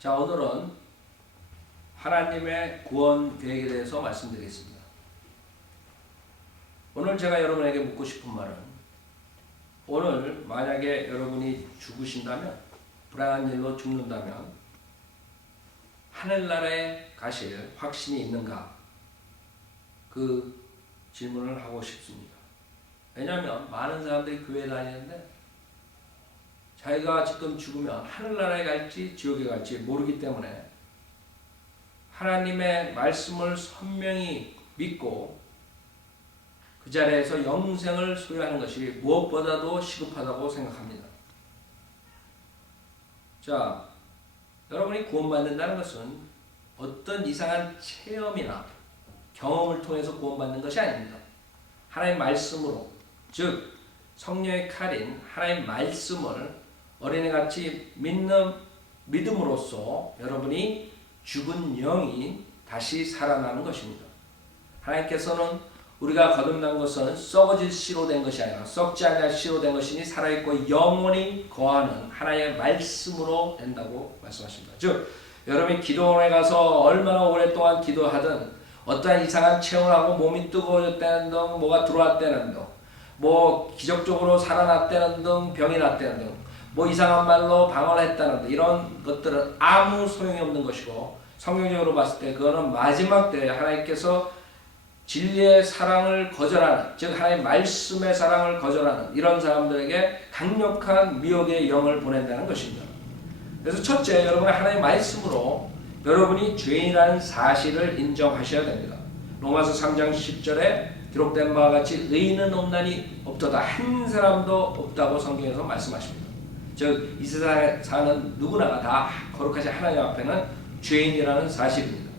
자, 오늘은 하나님의 구원 계획에 대해서 말씀드리겠습니다. 오늘 제가 여러분에게 묻고 싶은 말은, 오늘 만약에 여러분이 죽으신다면, 불행한 일로 죽는다면 하늘나라에 가실 확신이 있는가? 그 질문을 하고 싶습니다. 왜냐하면 많은 사람들이 교회에 다니는데 자기가 지금 죽으면 하늘나라에 갈지 지옥에 갈지 모르기 때문에 하나님의 말씀을 선명히 믿고 그 자리에서 영생을 소유하는 것이 무엇보다도 시급하다고 생각합니다. 자, 여러분이 구원받는다는 것은 어떤 이상한 체험이나 경험을 통해서 구원받는 것이 아닙니다. 하나님의 말씀으로, 즉 성령의 칼인 하나님의 말씀을 어린애같이 믿음으로써 여러분이 죽은 영이 다시 살아나는 것입니다. 하나님께서는 우리가 거듭난 것은 썩어질 씨로 된 것이 아니라 썩지 않을 씨로 된 것이니 살아있고 영원히 거하는 하나님의 말씀으로 된다고 말씀하십니다. 즉 여러분이 기도원에 가서 얼마나 오랫동안 기도하든 어떠한 이상한 체험을 하고 몸이 뜨거워졌다는 등 뭐가 들어왔다는 등 뭐 기적적으로 살아났다는 등 병이 났다는 등 뭐 이상한 말로 방언을 했다는 등 이런 것들은 아무 소용이 없는 것이고, 성경적으로 봤을 때 그거는 마지막 때에 하나님께서 진리의 사랑을 거절하는, 즉 하나님의 말씀의 사랑을 거절하는 이런 사람들에게 강력한 미혹의 영을 보낸다는 것입니다. 그래서 첫째, 여러분의 하나님의 말씀으로 여러분이 죄인이라는 사실을 인정하셔야 됩니다. 로마서 3장 10절에 기록된 바와 같이 의인은 없나니 없도다, 한 사람도 없다고 성경에서 말씀하십니다. 즉 이 세상에 사는 누구나 다 거룩하신 하나님 앞에는 죄인이라는 사실입니다.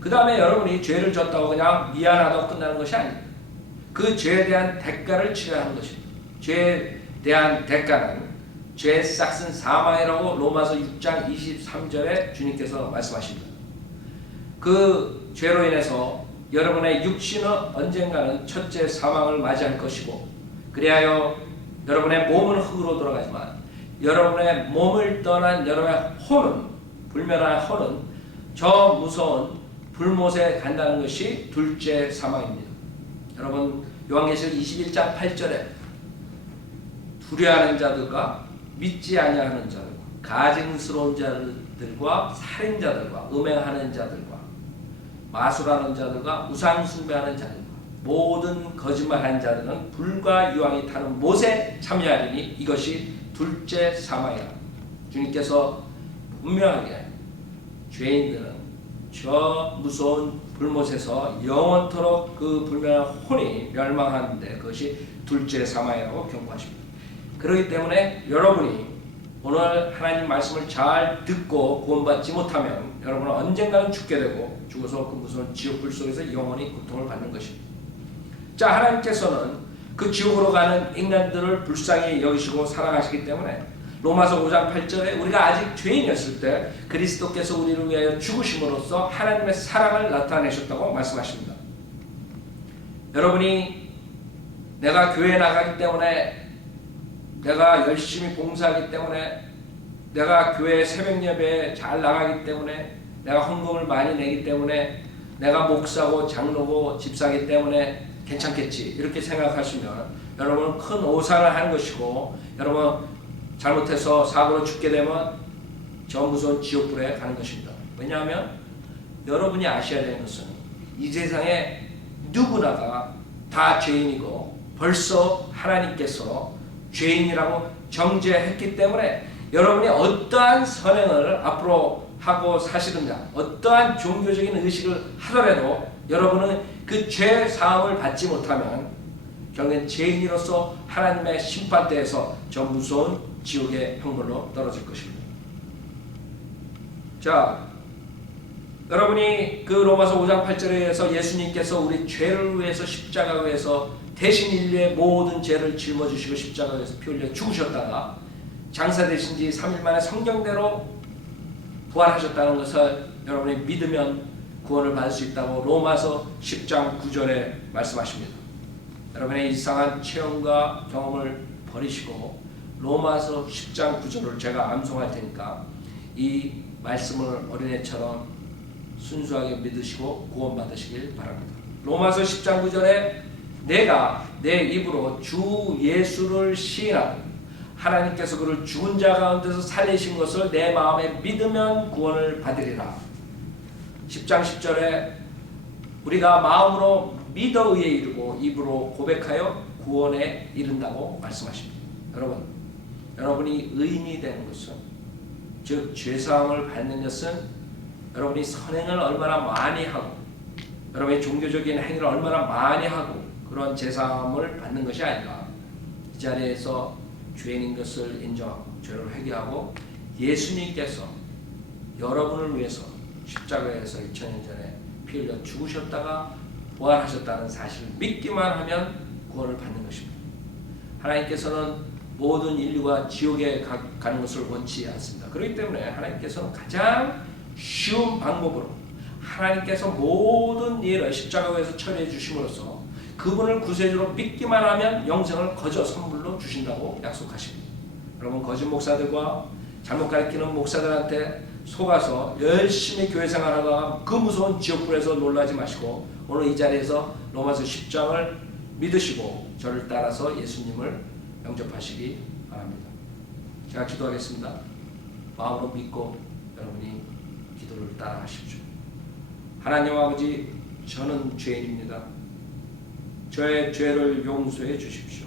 그 다음에 여러분이 죄를 졌다고 그냥 미안하다고 끝나는 것이 아닙니다. 그 죄에 대한 대가를 치러야 하는 것입니다. 죄에 대한 대가는 죄의 싹슨 사망이라고 로마서 6장 23절에 주님께서 말씀하십니다. 그 죄로 인해서 여러분의 육신은 언젠가는 첫째 사망을 맞이할 것이고, 그리하여 여러분의 몸은 흙으로 돌아가지만 여러분의 몸을 떠난 여러분의 혼은, 불멸한 혼은 저 무서운 불못에 간다는 것이 둘째 사망입니다. 여러분 요한계시록 21장 8절에 두려워하는 자들과 믿지 아니하는 자들과 가증스러운 자들과 살인자들과 음행하는 자들과 마술하는 자들과 우상 숭배하는 자들과 모든 거짓말하는 자들은 불과 유황이 타는 못에 참여하리니 이것이 둘째 사망이라. 주님께서 분명하게 죄인들은 저 무서운 불못에서 영원토록 그 불멸한 혼이 멸망하는데 그것이 둘째 사망이라고 경고하십니다. 그렇기 때문에 여러분이 오늘 하나님 말씀을 잘 듣고 구원받지 못하면 여러분은 언젠가는 죽게 되고 죽어서 그 무서운 지옥불 속에서 영원히 고통을 받는 것입니다. 자, 하나님께서는 그 지옥으로 가는 인간들을 불쌍히 여기시고 사랑하시기 때문에 로마서 5장 8절에 우리가 아직 죄인이었을 때 그리스도께서 우리를 위하여 죽으심으로써 하나님의 사랑을 나타내셨다고 말씀하십니다. 여러분이 내가 교회에 나가기 때문에, 내가 열심히 봉사하기 때문에, 내가 교회 새벽 예배에 잘 나가기 때문에, 내가 헌금을 많이 내기 때문에, 내가 목사고 장로고 집사기 때문에 괜찮겠지 이렇게 생각하시면 여러분은 큰 오산을 하는 것이고, 여러분 잘못해서 사고로 죽게 되면 저 무서운 지옥불에 가는 것입니다. 왜냐하면 여러분이 아셔야 되는 것은 이 세상에 누구나가 다 죄인이고 벌써 하나님께서 죄인이라고 정죄했기 때문에 여러분이 어떠한 선행을 앞으로 하고 사시든가 어떠한 종교적인 의식을 하더라도 여러분은 그 죄 사함을 받지 못하면 결국엔 죄인으로서 하나님의 심판대에서 저 무서운 지옥의 형벌로 떨어질 것입니다. 자, 여러분이 그 로마서 5장 8절에 의해서 예수님께서 우리 죄를 위해서 십자가 위에서 대신 인류의 모든 죄를 짊어지시고 십자가 위에서 피 흘려 죽으셨다가 장사되신 지 3일 만에 성경대로 부활하셨다는 것을 여러분이 믿으면 구원을 받을 수 있다고 로마서 10장 9절에 말씀하십니다. 여러분의 이상한 체험과 경험을 버리시고 로마서 10장 9절을 제가 암송할 테니까 이 말씀을 어린애처럼 순수하게 믿으시고 구원받으시길 바랍니다. 로마서 10장 9절에 내가 내 입으로 주 예수를 시인하고 하나님께서 그를 죽은 자 가운데서 살리신 것을 내 마음에 믿으면 구원을 받으리라. 10장 10절에 우리가 마음으로 믿어 의에 이르고 입으로 고백하여 구원에 이른다고 말씀하십니다. 여러분이 의인이 되는 것은, 즉 죄사함을 받는 것은 여러분이 선행을 얼마나 많이 하고 여러분의 종교적인 행위를 얼마나 많이 하고 그런 죄사함을 받는 것이 아니라 이 자리에서 죄인인 것을 인정하고 죄를 회개하고 예수님께서 여러분을 위해서 십자가에서 2000년 전에 피 흘려 죽으셨다가 부활하셨다는 사실을 믿기만 하면 구원을 받는 것입니다. 하나님께서는 모든 인류가 지옥에 가는 것을 원치 않습니다. 그렇기 때문에 하나님께서는 가장 쉬운 방법으로 하나님께서 모든 일을 십자가에서 처리해 주심으로써 그분을 구세주로 믿기만 하면 영생을 거저 선물로 주신다고 약속하십니다. 여러분, 거짓 목사들과 잘못 가르치는 목사들한테 속아서 열심히 교회 생활하다가 그 무서운 지옥불에서 놀라지 마시고 오늘 이 자리에서 로마서 10장을 믿으시고 저를 따라서 예수님을 영접하시기 바랍니다. 제가 기도하겠습니다. 마음으로 믿고 여러분이 기도를 따라 하십시오. 하나님 아버지, 저는 죄인입니다. 저의 죄를 용서해 주십시오.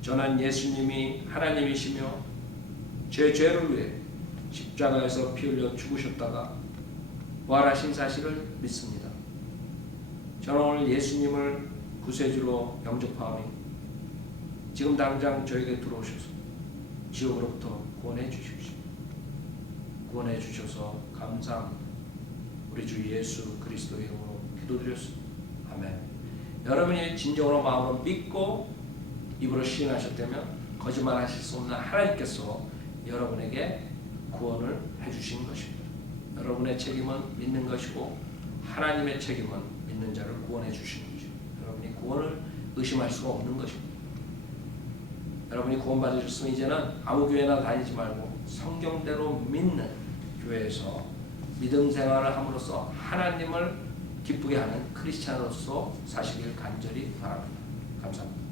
저는 예수님이 하나님이시며 제 죄를 위해 십자가에서 피 흘려 죽으셨다가 부활하신 사실을 믿습니다. 저는 오늘 예수님을 구세주로 영접하오니 지금 당장 저에게 들어오셔서 지옥으로부터 구원해 주십시오. 구원해 주셔서 감사합니다. 우리 주 예수 그리스도의 이름으로 기도드렸습니다. 아멘. 여러분이 진정으로 마음으로 믿고 입으로 시인하셨다면 거짓말하실 수 없는 하나님께서 여러분에게 구원을 해주신 것입니다. 여러분의 책임은 믿는 것이고 하나님의 책임은 믿는 자를 구원해 주시는 것입니다. 여러분이 구원을 의심할 수가 없는 것입니다. 여러분이 구원받으셨으면 이제는 아무 교회나 다니지 말고 성경대로 믿는 교회에서 믿음 생활을 함으로써 하나님을 기쁘게 하는 크리스찬으로서 사시길 간절히 바랍니다. 감사합니다.